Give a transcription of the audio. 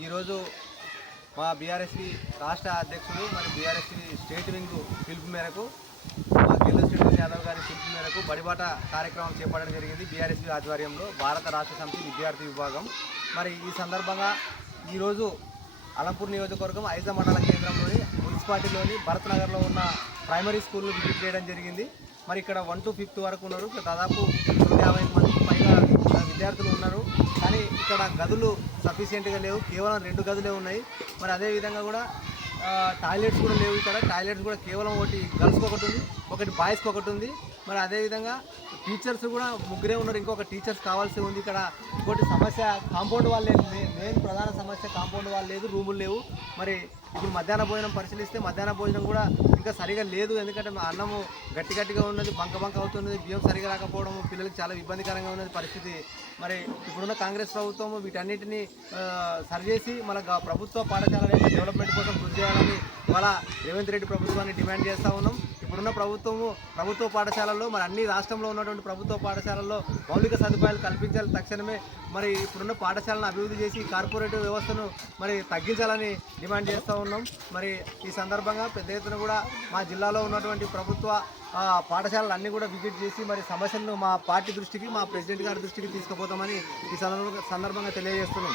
ఈరోజు మా బీఆర్ఎస్పీ రాష్ట్ర అధ్యక్షుడు మరి బీఆర్ఎస్పీ స్టేట్ వింగ్ పిలుపు మేరకు మా గిల్లు శ్రీనివాస్ యాదవ్ గారి పిలుపు మేరకు బడిబాట కార్యక్రమం చేపట్టడం జరిగింది బీఆర్ఎస్పీ ఆధ్వర్యంలో భారత రాష్ట్ర సమితి విద్యార్థి విభాగం. మరి ఈ సందర్భంగా ఈరోజు అలంపూర్ నియోజకవర్గం ఐజ మండల కేంద్రంలోని మున్సిపాలిటీలోని భరత్ నగర్లో ఉన్న ప్రైమరీ స్కూల్ను విజిట్ చేయడం జరిగింది. మరి ఇక్కడ వన్ టు ఫిఫ్త్ వరకు ఉన్నారు. దాదాపు నూట యాభై మందికి పైగా విద్యార్థులు ఉన్నారు. ఇక్కడ గదులు సఫిషియెంట్గా లేవు. కేవలం రెండు గదులే ఉన్నాయి. మరి అదే విధంగా కూడా టాయిలెట్స్ కూడా లేవు ఇక్కడ. టాయిలెట్స్ కూడా కేవలం ఒకటి గర్ల్స్కి ఒకటి ఉంది. ఒకటి బాయ్స్కి ఒకటి ఉంది. మరి అదేవిధంగా టీచర్స్ కూడా ముగ్గురే ఉన్నారు. ఇంకొక టీచర్స్ కావాల్సి ఉంది. ఇక్కడ ఇంకోటి సమస్య కాంపౌండ్ వాళ్ళు లేదు మెయిన్ ప్రధాన సమస్య కాంపౌండ్ వాళ్ళు లేదు రూములు లేవు. మరి ఇప్పుడు మధ్యాహ్న భోజనం పరిశీలిస్తే మధ్యాహ్న భోజనం కూడా ఇంకా సరిగా లేదు. ఎందుకంటే మా అన్నము గట్టి గట్టిగా ఉన్నది. బంక బంక అవుతున్నది. బియ్యం సరిగా రాకపోవడం పిల్లలకి చాలా ఇబ్బందికరంగా ఉన్నది పరిస్థితి. మరి ఇప్పుడున్న కాంగ్రెస్ ప్రభుత్వం వీటన్నిటిని సరిచేసి మన ప్రభుత్వ పాఠశాల డెవలప్మెంట్ కోసం కృషి చేయాలని ఇవాళ రేవంత్ రెడ్డి ప్రభుత్వాన్ని డిమాండ్ చేస్తూ ఉన్నాం. ఇప్పుడున్న ప్రభుత్వము ప్రభుత్వ పాఠశాలల్లో మరి అన్ని రాష్ట్రంలో ఉన్నటువంటి ప్రభుత్వ పాఠశాలల్లో మౌలిక సదుపాయాలు కల్పించాలి తక్షణమే. మరి ఇప్పుడున్న పాఠశాలను అభివృద్ధి చేసి కార్పొరేట్ వ్యవస్థను మరి తగ్గించాలని డిమాండ్ చేస్తూ ఉన్నాం. మరి ఈ సందర్భంగా పెద్ద ఎత్తున కూడా మా జిల్లాలో ఉన్నటువంటి ప్రభుత్వ ఆ, పాఠశాలలు అన్నీ కూడా విజిట్ చేసి మరి సమస్యలను మా పార్టీ దృష్టికి మా ప్రెసిడెంట్ గారి దృష్టికి తీసుకుపోతామని ఈ సందర్భంగా తెలియజేస్తున్నాం.